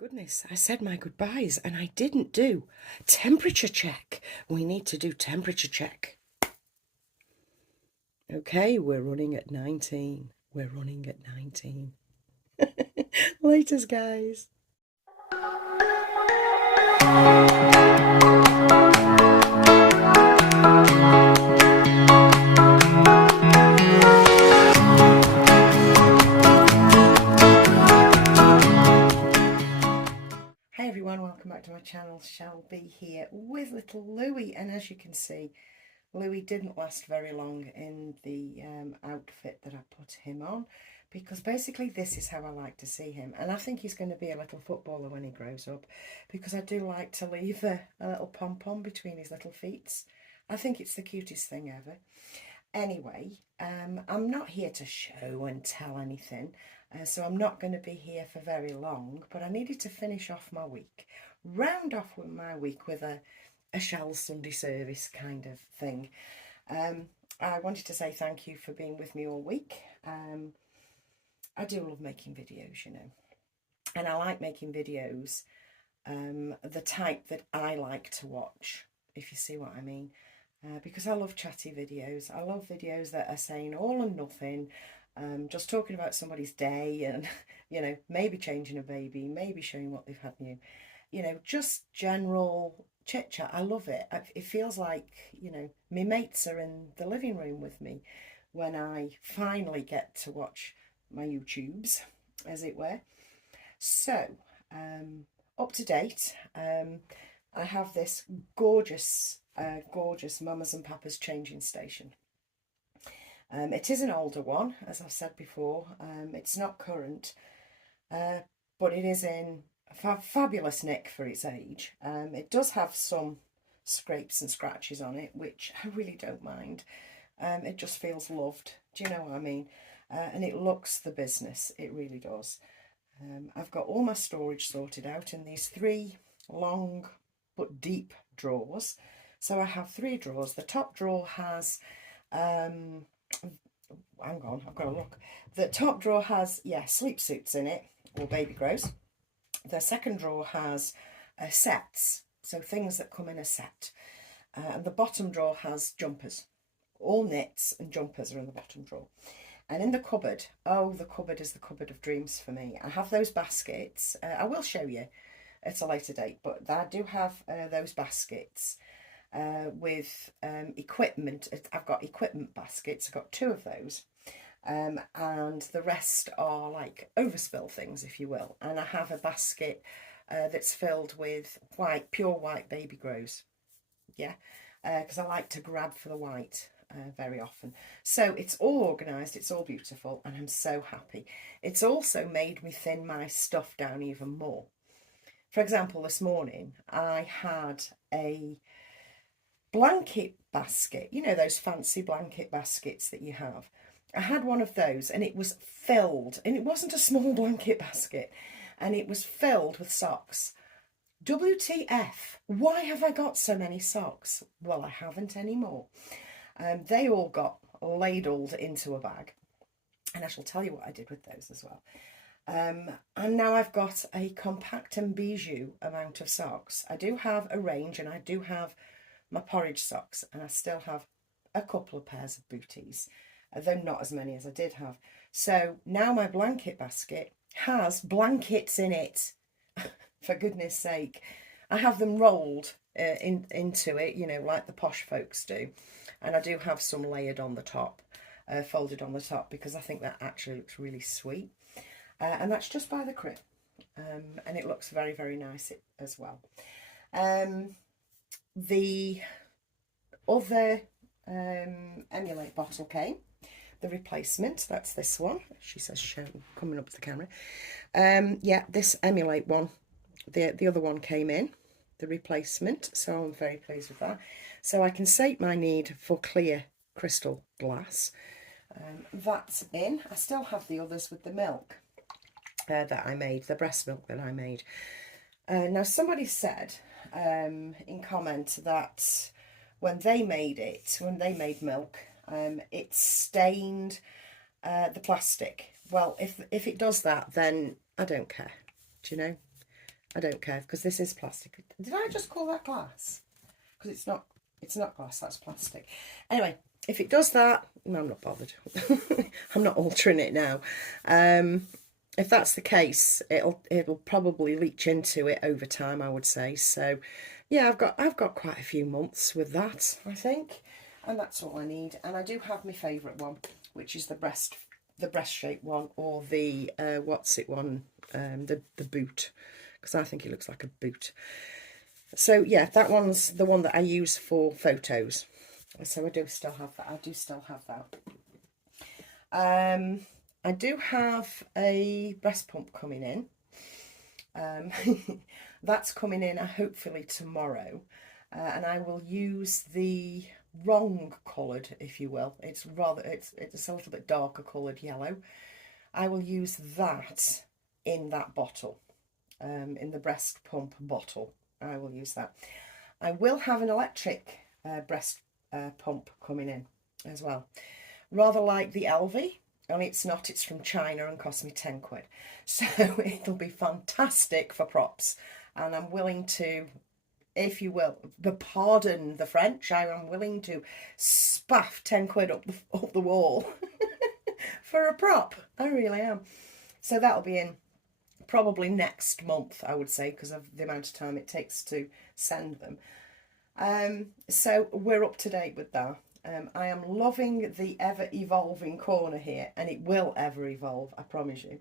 Goodness, I said my goodbyes and I didn't do temperature check. We need to do temperature check. Okay, we're running at 19. We're running at 19. Laters, guys. Hi everyone, welcome back to my channel. Shelby here with little Louie, and as you can see, Louie didn't last very long in the outfit that I put him on, because basically this is how I like to see him, and I think he's going to be a little footballer when he grows up, because I do like to leave a little pom-pom between his little feet. I think it's the cutest thing ever. Anyway, I'm not here to show and tell anything, so I'm not going to be here for very long, but I needed to finish off my week, round off with my week with a Shell's Sunday service kind of thing. I wanted to say thank you for being with me all week. I do love making videos, you know, and I like making videos the type that I like to watch, if you see what I mean. Because I love chatty videos. I love videos that are saying all and nothing, just talking about somebody's day and, you know, maybe changing a baby, maybe showing what they've had new, you know, just general chit chat. I love it. It feels like, you know, my mates are in the living room with me when I finally get to watch my YouTubes, as it were. So, up to date, I have this gorgeous Mamas and Papas changing station. It is an older one, as I've said before. It's not current, but it is in fabulous nick for its age. It does have some scrapes and scratches on it, which I really don't mind. It just feels loved. Do you know what I mean? And it looks the business. It really does. I've got all my storage sorted out in these 3 long but deep drawers. So I have 3 drawers. The top drawer has, hang on, I've got to look. The top drawer has, yeah, sleep suits in it, or baby grows. The second drawer has sets, so things that come in a set. And the bottom drawer has jumpers. All knits and jumpers are in the bottom drawer. And in the cupboard, oh, the cupboard is the cupboard of dreams for me. I have those baskets. I will show you at a later date, but I do have those baskets with equipment. I've got equipment baskets. I've got 2 of those, and the rest are like overspill things, if you will. And I have a basket that's filled with white, pure white baby grows. Yeah, because I like to grab for the white very often. So it's all organised, it's all beautiful, and I'm so happy. It's also made me thin my stuff down even more. For example, this morning I had a blanket basket, you know, those fancy blanket baskets that you have. I had one of those and it was filled, and it wasn't a small blanket basket, and it was filled with socks. WTF, why have I got so many socks? Well, I haven't anymore. They all got ladled into a bag, and I shall tell you what I did with those as well. And now I've got a compact and bijou amount of socks. I do have a range, and I do have my porridge socks, and I still have a couple of pairs of booties, though not as many as I did have. So now my blanket basket has blankets in it. For goodness sake. I have them rolled into it, you know, like the posh folks do. And I do have some layered on the top, folded on the top, because I think that actually looks really sweet. And that's just by the crib. And it looks very, very nice as well. The other Emulate bottle came. The replacement, that's this one. She says show, coming up to the camera. Yeah, this Emulate one. The other one came in, the replacement, so I'm very pleased with that. So I can sate my need for clear crystal glass. That's in. I still have the others with the milk that I made, the breast milk that I made. Now somebody said in comment that when they made milk, it stained the plastic. Well, if it does that, then I don't care, do you know? I don't care, because this is plastic. Did I just call that glass? Because it's not glass, that's plastic. Anyway, if it does that, no, I'm not bothered. I'm not altering it now. If that's the case, it'll probably leach into it over time, I would say. So yeah, I've got quite a few months with that, I think. And that's all I need. And I do have my favourite one, which is the breast shaped one, or the what's it one? The boot, because I think it looks like a boot. So yeah, that one's the one that I use for photos. So I do still have that. I do still have that. I do have a breast pump coming in. That's coming in hopefully tomorrow, and I will use the wrong coloured, if you will. It's a little bit darker coloured yellow. I will use that in that bottle, in the breast pump bottle. I will use that. I will have an electric breast pump coming in as well, rather like the Elvie. And it's not, it's from China and cost me 10 quid. So it'll be fantastic for props. And I'm willing to, if you will, pardon the French, I am willing to spaff 10 quid up the wall for a prop. I really am. So that'll be in probably next month, I would say, because of the amount of time it takes to send them. So we're up to date with that. I am loving the ever-evolving corner here, and it will ever evolve, I promise you.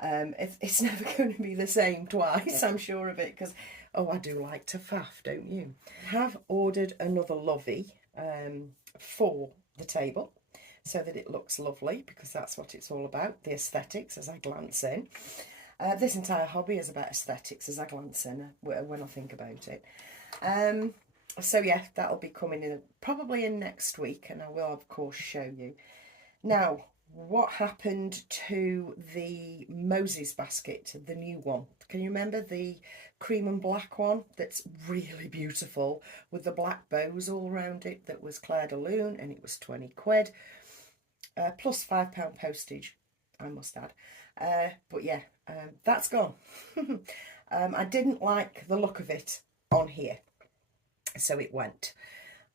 It's never going to be the same twice, I'm sure of it, because, oh, I do like to faff, don't you? I have ordered another lovey for the table, so that it looks lovely, because that's what it's all about, the aesthetics as I glance in. This entire hobby is about aesthetics as I glance in when I think about it. So yeah, that'll be coming in probably in next week, and I will of course show you. Now, what happened to the Moses basket, the new one? Can you remember the cream and black one that's really beautiful with the black bows all around it? That was Claire de Lune, and it was 20 quid plus £5 postage, I must add. But yeah, that's gone. I didn't like the look of it on here, so it went.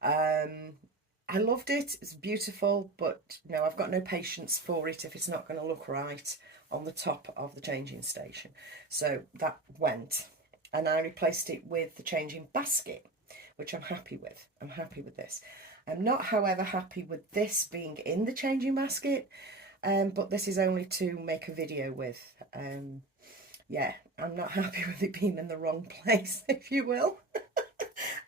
I loved it, it's beautiful, but no, I've got no patience for it if it's not going to look right on the top of the changing station. So that went, and I replaced it with the changing basket, which I'm happy with. I'm happy with this. I'm not, however, happy with this being in the changing basket, but this is only to make a video with. Yeah, I'm not happy with it being in the wrong place, if you will.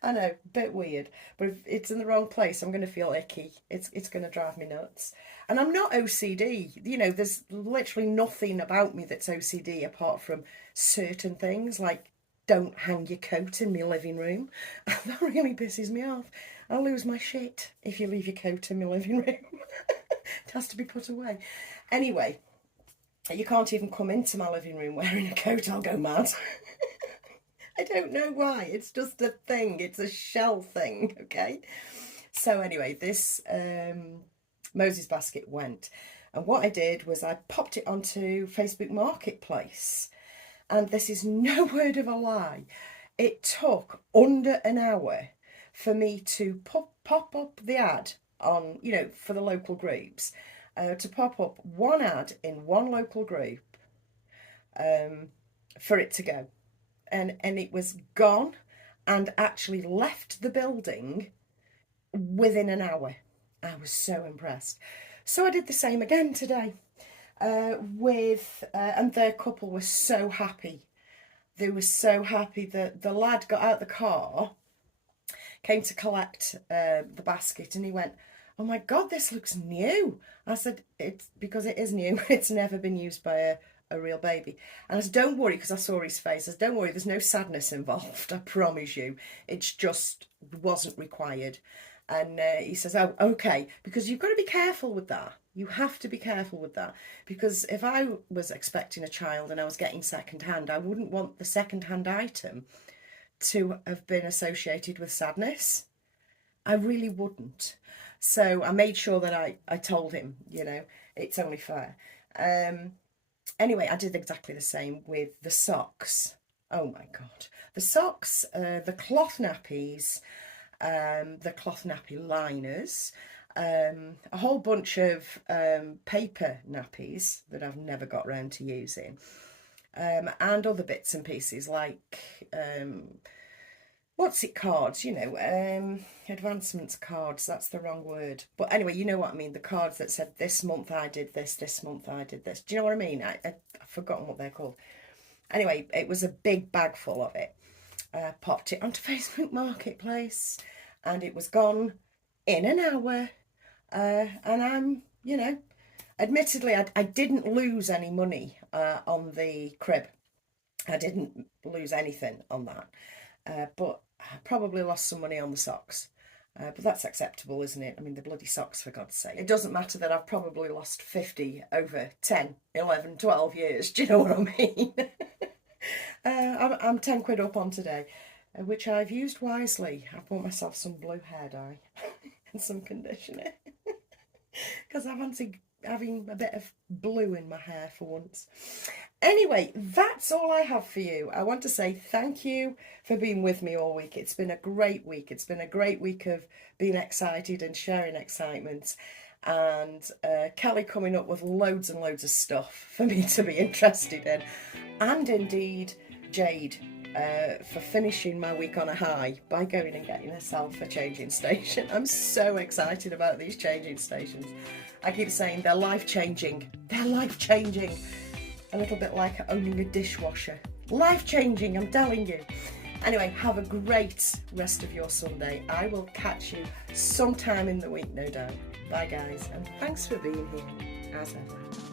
I know, a bit weird, but if it's in the wrong place, I'm going to feel icky. It's going to drive me nuts. And I'm not OCD. You know, there's literally nothing about me that's OCD apart from certain things, like don't hang your coat in my living room. That really pisses me off. I'll lose my shit if you leave your coat in my living room. It has to be put away. Anyway, you can't even come into my living room wearing a coat. I'll go mad. I don't know why. It's just a thing. It's a shell thing, okay? So anyway, this Moses basket went. And what I did was I popped it onto Facebook Marketplace. And this is no word of a lie. It took under an hour for me to pop up the ad on, you know, for the local groups. To pop up one ad in one local group for it to go. And it was gone and actually left the building within an hour. I was so impressed. So I did the same again today and their couple were so happy. They were so happy that the lad got out the car, came to collect the basket, and he went, "Oh my God, this looks new." I said, "It's because it is new. It's never been used by a real baby." And I said, "Don't worry," because I saw his face. I said, "Don't worry, there's no sadness involved, I promise you. It's just wasn't required." And he says, "Oh, okay," because you've got to be careful with that. You have to be careful with that, because if I was expecting a child and I was getting second-hand, I wouldn't want the second-hand item to have been associated with sadness. I really wouldn't. So I made sure that I told him, you know, it's only fair. Anyway, I did exactly the same with the socks. Oh my God. The socks, the cloth nappies, the cloth nappy liners, a whole bunch of paper nappies that I've never got round to using, and other bits and pieces like, what's it, cards, you know, advancements cards, that's the wrong word. But anyway, you know what I mean, the cards that said this month I did this month I did this. Do you know what I mean? I've forgotten what they're called. Anyway, it was a big bag full of it. Popped it onto Facebook Marketplace and it was gone in an hour. And I'm, you know, admittedly, I didn't lose any money on the crib. I didn't lose anything on that. But I probably lost some money on the socks. But that's acceptable, isn't it? I mean, the bloody socks, for God's sake. It doesn't matter that I've probably lost 50 over 10, 11, 12 years. Do you know what I mean? I'm 10 quid up on today, which I've used wisely. I bought myself some blue hair dye and some conditioner because I fancy having a bit of blue in my hair for once. Anyway, that's all I have for you. I want to say thank you for being with me all week. It's been a great week. It's been a great week of being excited and sharing excitement. And Kelly coming up with loads and loads of stuff for me to be interested in. And indeed, Jade for finishing my week on a high by going and getting herself a changing station. I'm so excited about these changing stations. I keep saying they're life-changing. They're life-changing. A little bit like owning a dishwasher. Life-changing, I'm telling you. Anyway, have a great rest of your Sunday. I will catch you sometime in the week, no doubt. Bye, guys, and thanks for being here, as ever.